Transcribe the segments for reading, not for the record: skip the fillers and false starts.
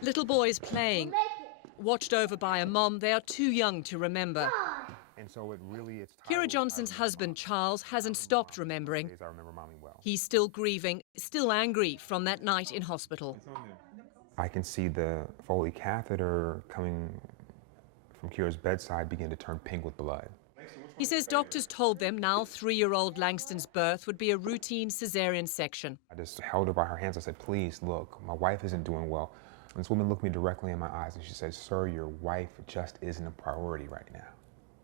Little boys playing, watched over by a mom they are too young to remember. And so it's Kira titled, I Johnson's Remember husband, Mommy. Charles, I hasn't remember stopped mommy. remembering. Days I remember mommy well. He's still grieving, still angry from that night in hospital. I can see the Foley catheter coming from Kira's bedside begin to turn pink with blood. He says doctors told them now 3-year-old Langston's birth would be a routine cesarean section. I just held her by her hands. I said, please, look, my wife isn't doing well. And this woman looked me directly in my eyes and she said, sir, your wife just isn't a priority right now.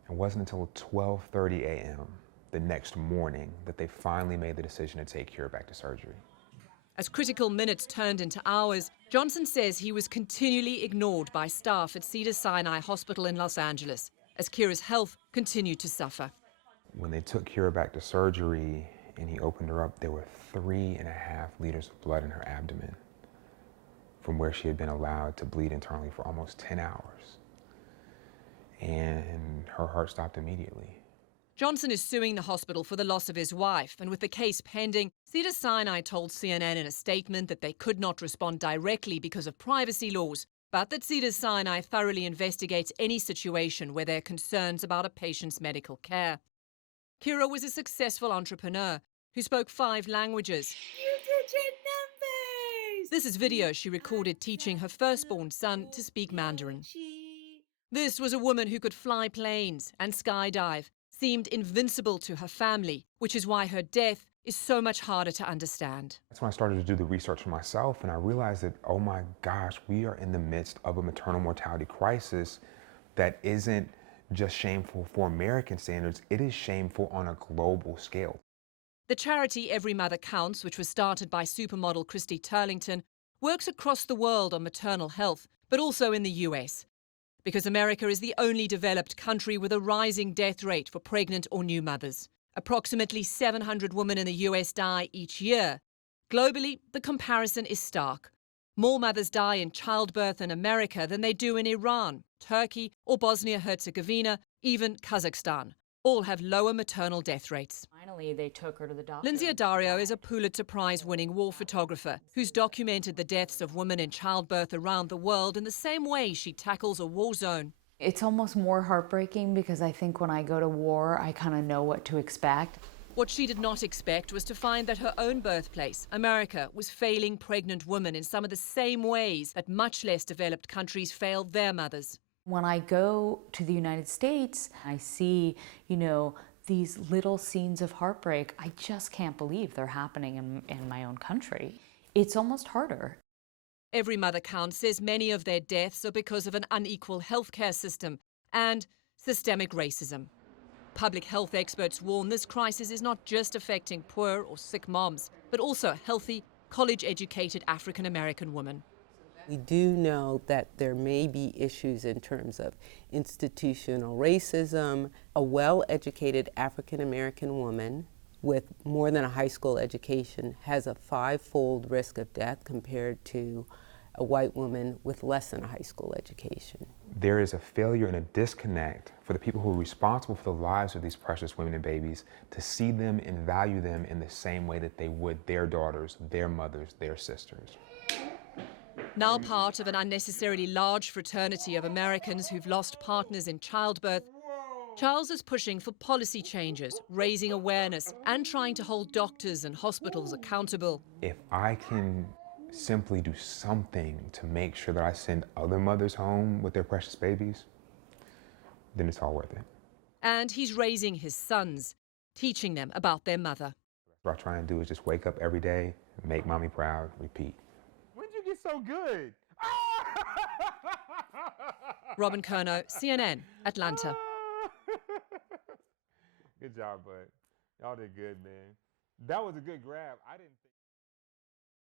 It wasn't until 12:30 a.m. the next morning that they finally made the decision to take Kira back to surgery. As critical minutes turned into hours, Johnson says he was continually ignored by staff at Cedars-Sinai Hospital in Los Angeles as Kira's health continued to suffer. When they took Kira back to surgery and he opened her up, there were 3.5 liters of blood in her abdomen from where she had been allowed to bleed internally for almost 10 hours. And her heart stopped immediately. Johnson is suing the hospital for the loss of his wife, and with the case pending, Cedars-Sinai told CNN in a statement that they could not respond directly because of privacy laws, but that Cedars-Sinai thoroughly investigates any situation where there are concerns about a patient's medical care. Kira was a successful entrepreneur who spoke 5 languages. This is video she recorded teaching her firstborn son to speak Mandarin. This was a woman who could fly planes and skydive, seemed invincible to her family, which is why her death is so much harder to understand. That's when I started to do the research for myself, and I realized that, oh my gosh, we are in the midst of a maternal mortality crisis that isn't just shameful for American standards, it is shameful on a global scale. The charity Every Mother Counts, which was started by supermodel Christy Turlington, works across the world on maternal health, but also in the US. Because America is the only developed country with a rising death rate for pregnant or new mothers. Approximately 700 women in the US die each year. Globally, the comparison is stark. More mothers die in childbirth in America than they do in Iran, Turkey, or Bosnia-Herzegovina, even Kazakhstan. All have lower maternal death rates. Finally, they took her to the doctor. Lindsay Addario is a Pulitzer Prize-winning war photographer who's documented the deaths of women in childbirth around the world in the same way she tackles a war zone. It's almost more heartbreaking because I think when I go to war, I kind of know what to expect. What she did not expect was to find that her own birthplace, America, was failing pregnant women in some of the same ways that much less developed countries fail their mothers. When I go to the United States, I see, these little scenes of heartbreak. I just can't believe they're happening in my own country. It's almost harder. Every Mother Counts says many of their deaths are because of an unequal healthcare system and systemic racism. Public health experts warn this crisis is not just affecting poor or sick moms, but also healthy, college-educated African-American women. We do know that there may be issues in terms of institutional racism. A well-educated African-American woman with more than a high school education has a 5-fold risk of death compared to a white woman with less than a high school education. There is a failure and a disconnect for the people who are responsible for the lives of these precious women and babies to see them and value them in the same way that they would their daughters, their mothers, their sisters. Now part of an unnecessarily large fraternity of Americans who've lost partners in childbirth, Charles is pushing for policy changes, raising awareness, and trying to hold doctors and hospitals accountable. If I can simply do something to make sure that I send other mothers home with their precious babies, then it's all worth it. And he's raising his sons, teaching them about their mother. What I try and do is just wake up every day, make mommy proud, repeat. When did you get so good? Robin Curnow, CNN, Atlanta. Good job, bud. Y'all did good, man. That was a good grab. I didn't think